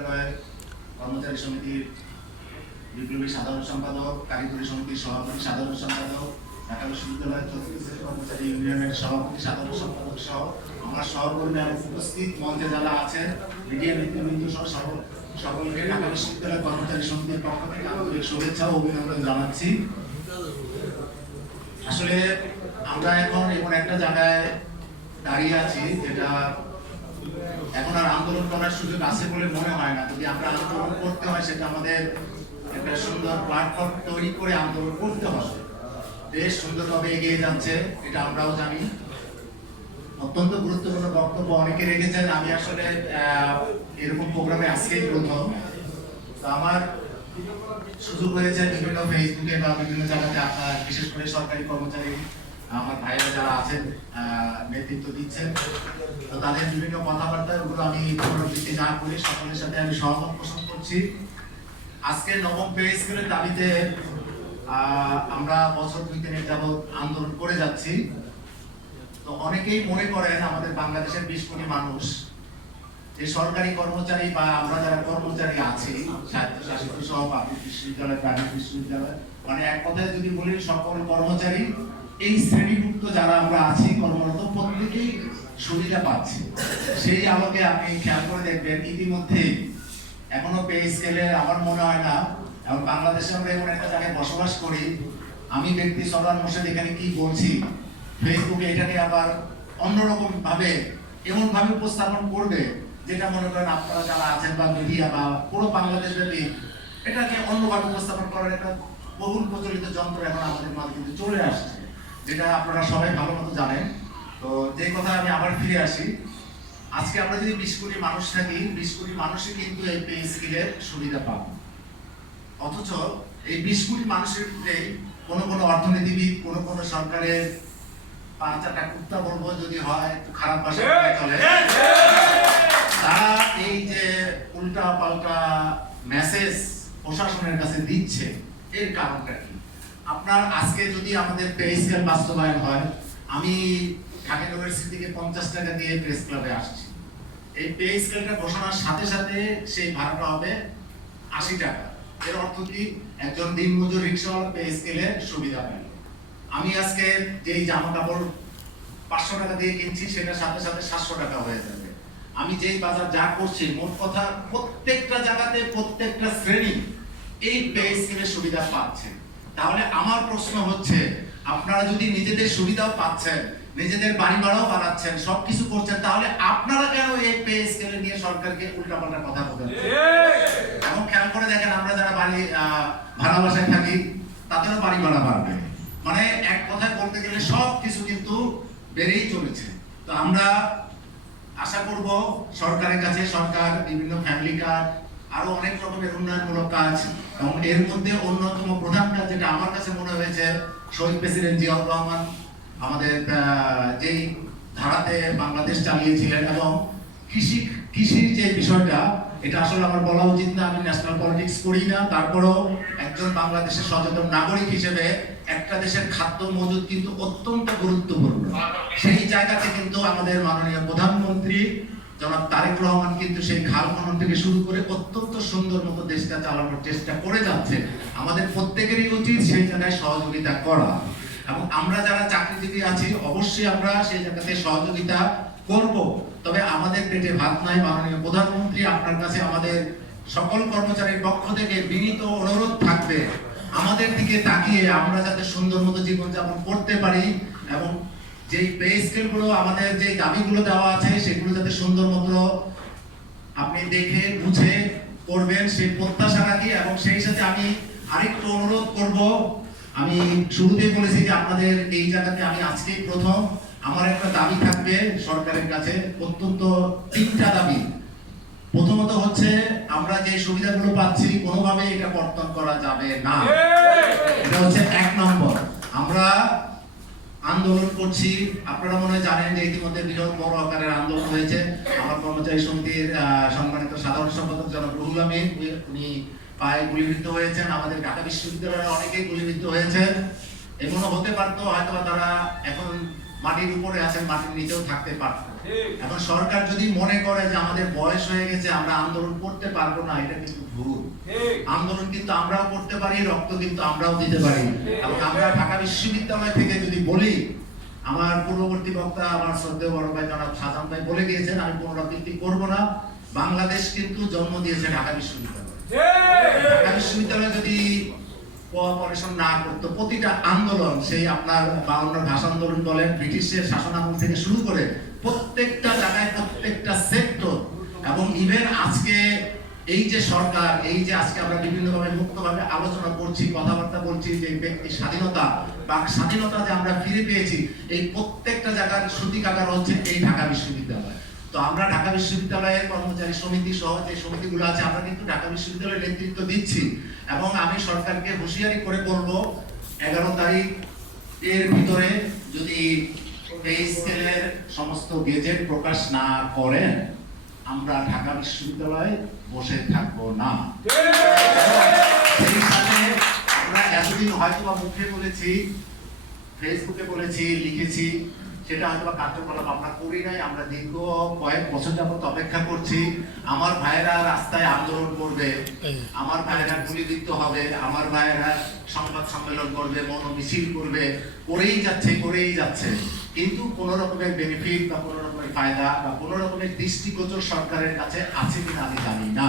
বিশ্ববিদ্যালয়ের কর্মচারী সমিতির বিপ্লবী সাধারণ সম্পাদক, কারিগরি সমিতির সভাপতি সাধারণ সম্পাদক, ঢাকা বিশ্ববিদ্যালয়ের চতুর্থ কর্মচারী ইউনিয়নের সভাপতি সাধারণ সম্পাদক সহ আমার সহকর্মী উপস্থিত মঞ্চে যারা আছেন, মিডিয়া নেতৃবৃন্দ সহ সকলকে ঢাকা বিশ্ববিদ্যালয়ের কর্মচারী সমিতির পক্ষ থেকে আন্তরিক শুভেচ্ছা ও অভিনন্দন জানাচ্ছি। আসলে আমরা এখন এমন একটা জায়গায় দাঁড়িয়ে আছি যেটা এখন আর আন্দোলন করার সুযোগ আছে বলে মনে হয় না। যদি আমরা আন্দোলন করতে হয় সেটা আমাদের একটা সুন্দর প্ল্যাটফর্ম তৈরি করে আন্দোলন করতে হবে। দেশ সুন্দরভাবে এগিয়ে যাচ্ছে, এটা আমরাও জানি। অত্যন্ত গুরুত্বপূর্ণ বক্তব্য অনেকে রেখেছেন। আমি আসলে এরকম প্রোগ্রামে আজকেই প্রথম, তো আমার সুযোগ হয়েছে বিভিন্ন ফেসবুকে বা বিভিন্ন জায়গাতে আপনার বিশেষ করে সরকারি কর্মচারী আমার ভাইয়েরা যারা আছেন নেতৃত্ব দিচ্ছেন, তো তাদের বিভিন্ন কথাবার্তা ওগুলো আমি পুনরাবৃত্তি না করে সকলের সাথে আমি সহমত পোষণ করছি। আজকে নবম পে স্কেলের দাবিতে আমরা বছর 2-3 যাবৎ আন্দোলন করে যাচ্ছি। তো অনেকেই মনে করেন আমাদের বাংলাদেশের 20 কোটি মানুষ যে সরকারি কর্মচারী বা আমরা যারা কর্মচারী আছি স্বায়ত্তশাসিত সহ পাবলিক বিশ্ববিদ্যালয়, প্রাইভেট বিশ্ববিদ্যালয়, মানে এক কথায় যদি বলি সকল কর্মচারী এই শ্রেণীভুক্ত যারা আমরা আছি কর্মরত প্রত্যেকেই সুবিধা পাচ্ছি। সেই আলোকে আপনি খেয়াল করে দেখবেন ইতিমধ্যেই এখনো পে স্কেলে আমার মনে হয় না, এবং বাংলাদেশে আমরা এমন একটা জায়গায় বসবাস করি, আমি ব্যক্তি সরকার মোর্শেদ এখানে কি বলছি ফেসবুকে এটাকে আবার অন্যরকম ভাবে এমন ভাবে উপস্থাপন করবে যেটা মনে করেন আপনারা যারা আছেন বা মিডিয়া বা পুরো বাংলাদেশ ব্যাপী এটাকে অন্যভাবে উপস্থাপন করার একটা বহুল প্রচলিত যন্ত্র এখন আমাদের মাঝে কিন্তু চলে আসছে, যেটা আপনারা সবাই ভালো মতো জানেন। তো যে কথা আমি আবার ফিরে আসি, আজকে আমরা যদি 20 কোটি মানুষ থাকি, 20 কোটি মানুষই কিন্তু এই পে স্কেলের সুবিধা পাবো। অথচ এই 20 কোটি মানুষের ক্ষেত্রে কোনো অর্থনীতিবিদ, কোনো সরকারের 5-4টা কুত্তা বলবো যদি হয় একটু খারাপ ভাষায় চলে, তারা এই যে উল্টা পাল্টা মেসেজ প্রশাসনের কাছে দিচ্ছে, এর কারণটা কি? আপনার আজকে যদি আমাদের পে স্কেল বাস্তবায়ন হয়, আমি ঢাকা ইউনিভার্সিটি থেকে 50 টাকা দিয়ে প্রেস ক্লাবে আসছি, এই পে স্কেলটা ঘোষণার সাথে সাথে সেই ভাড়াটা হবে 80 টাকা। এর অর্থ কি? একজন দিনমজুর রিকশাওয়ালা পে স্কেলে সুবিধা পাবে। আমি আজকে যেই জামা কাপড় 500 টাকা দিয়ে কিনছি সেটার সাথে সাথে 700 টাকা হয়ে যাবে। আমি যেই বাজার যা করছি, মোট কথা প্রত্যেকটা জায়গাতে প্রত্যেকটা শ্রেণী এই পে স্কেলের সুবিধা পাচ্ছে। তাহলে আমার প্রশ্ন হচ্ছে, আপনারা যদি নিজেদের সুবিধাও পাচ্ছেন, নিজেদের বাড়ি ভাড়াও বাড়াচ্ছেন, সবকিছু করছেন, তাহলে আপনারা কেন এই পে স্কেলে নিয়ে সরকারকে উল্টাপাল্টা কথা বলেন? এখন খেয়াল করে দেখেন, আমরা যারা বাড়ি ভাড়া বাসায় থাকি তাদেরও বাড়ি ভাড়া বাড়বে। মানে এক কথায় বলতে গেলে সবকিছু কিন্তু বেড়েই চলেছে। তো আমরা আশা করব সরকারের কাছে, সরকার বিভিন্ন ফ্যামিলি কার্ড আরো অনেক রকমের উন্নয়নমূলক কাজ, এবং এর মধ্যে অন্যতম প্রধান কাজ যেটা আমার কাছে মনে হয়েছে, শহীদ প্রেসিডেন্ট জিয়াউর রহমান আমাদের যেই ধারাতে বাংলাদেশ চালিয়েছিলেন, এবং কৃষির যে বিষয়টা, এটা আসলে আমার বলা উচিত না, আমি ন্যাশনাল পলিটিক্স করি না, তারপরেও একজন বাংলাদেশের সচেতন নাগরিক হিসেবে একটা দেশের খাদ্য মজুদ কিন্তু অত্যন্ত গুরুত্বপূর্ণ। সেই জায়গাতে কিন্তু আমাদের মাননীয় প্রধানমন্ত্রী জনাব তারেক রহমান কিন্তু সেই খাল খনন থেকে শুরু করে অত্যন্ত সুন্দর মতো দেশটা চালানোর চেষ্টা করে যাচ্ছে। আমাদের প্রত্যেকেরই উচিত সেই জায়গায় সহযোগিতা করা, এবং আমরা যারা চাকরিজীবী আছি অবশ্যই আমরা সেই জায়গাতে সহযোগিতা করব। তবে আমাদের পেটে ভাত নাই। মাননীয় প্রধানমন্ত্রী, আপনার কাছে আমাদের সকল কর্মচারীর পক্ষ থেকে বিনীত অনুরোধ থাকবে, আমাদের দিকে তাকিয়ে আমরা যাতে সুন্দর মতো জীবনযাপন করতে পারি, এবং যেই পে স্কেলগুলো আমাদের যে দাবিগুলো দেওয়া আছে সেগুলো যাতে সুন্দর মতো আপনি দেখে বুঝে করবেন, সেই প্রত্যাশা রাখি। এবং সেই সাথে আমি আরেকটু অনুরোধ করব, আমি শুরুতেই বলেছি যে আপনাদের এই জায়গাতে আমি আজকেই প্রথম, আমার একটা দাবি থাকবে সরকারের কাছে, অত্যন্ত 3টা দাবি। প্রথমত হচ্ছে, আমরা যে সুবিধাগুলো পাচ্ছি কোনোভাবে এটা কর্তন করা যাবে না। এটা হচ্ছে 1 নম্বর। আমরা আন্দোলন করছি, আপনারা মনে হয় জানেন যে ইতিমধ্যে বৃহৎ বড় আকারের আন্দোলন হয়েছে। আমার কর্মচারী সমিতির সম্মানিত সাধারণ সম্পাদক জনাব রুহুল আমিন, উনি পায়ে গুলিবিদ্ধ হয়েছেন। আমাদের ঢাকা বিশ্ববিদ্যালয়ের অনেকেই গুলিবিদ্ধ হয়েছেন। এমনও হতে পারতো হয়তো তারা এখন মাটির উপরে আছেন, মাটির নিচেও থাকতে পারতো। এখন সরকার যদি মনে করে যে আমাদের বয়স হয়ে গেছে আমরা আন্দোলন করতে পারবো না, এটা কিন্তু ভুল। আন্দোলন কিন্তু আমরাও করতে পারি, রক্ত কিন্তু আমরাও দিতে পারি। এবং আমরা ঢাকা বিশ্ববিদ্যালয় থেকে যদি বলি, আমার পূর্ববর্তী বক্তা আমার শ্রদ্ধেয় বড় ভাই জনাব শাহজাহান ভাই বলে গিয়েছেন, আমি পুনরাবৃত্তি করব না, বাংলাদেশ কিন্তু জন্ম দিয়েছে ঢাকা বিশ্ববিদ্যালয়। ঢাকা বিশ্ববিদ্যালয় যদি কোঅপারেশন না করতো, প্রতিটা আন্দোলন, সেই আপনার 52 ভাষা আন্দোলন বলেন, ব্রিটিশের শাসন আমল থেকে শুরু করে প্রত্যেকটা জায়গায় প্রত্যেকটা সেক্টর, এবং ইভেন আজকে এই যে সরকার, এই যে আজকে আমরা বিভিন্নভাবে মুক্তভাবে আলোচনা করছি, কথাবার্তা বলছি, যে ব্যক্তি স্বাধীনতা বা স্বাধীনতা যে আমরা ফিরে পেয়েছি, এই প্রত্যেকটা জায়গার সূতিকাগার হচ্ছে এই ঢাকা বিশ্ববিদ্যালয়। তো আমরা ঢাকা বিশ্ববিদ্যালয়ের কর্মচারী সমিতি সহ যে সমিতিগুলো আছে, আমরা কিন্তু ঢাকা বিশ্ববিদ্যালয়ের নেতৃত্ব দিচ্ছি। এবং আমি সরকারকে হুঁশিয়ারি করে বলবো, 11 তারিখ এর ভিতরে যদি এই স্কেলের সমস্ত গেজেট প্রকাশ না করেন, আমরা ঢাকা বিশ্ববিদ্যালয়ে বসে থাকবো না। সেই সাথে আমরা এতদিন হয়তো বা মুখে বলেছি, ফেসবুকে বলেছি, লিখেছি, সেটা হয়তো কার্যকলাপ আমরা করি নাই। আমরা দীর্ঘ কয়েক বছর যাবত অপেক্ষা করছি। আমার ভাইয়েরা রাস্তায় আন্দোলন করবে, আমার ভাইয়েরা গুলিবিদ্ধ হবে, আমার ভাইয়েরা সংবাদ সম্মেলন করবে, মৌন মিছিল করবে, করেই যাচ্ছে। কিন্তু কোন রকমের বেনিফিট বা কোন রকমের ফায়দা বা কোন রকমের দৃষ্টিগোচর সরকারের কাছে আছে কিনা আমি জানি না।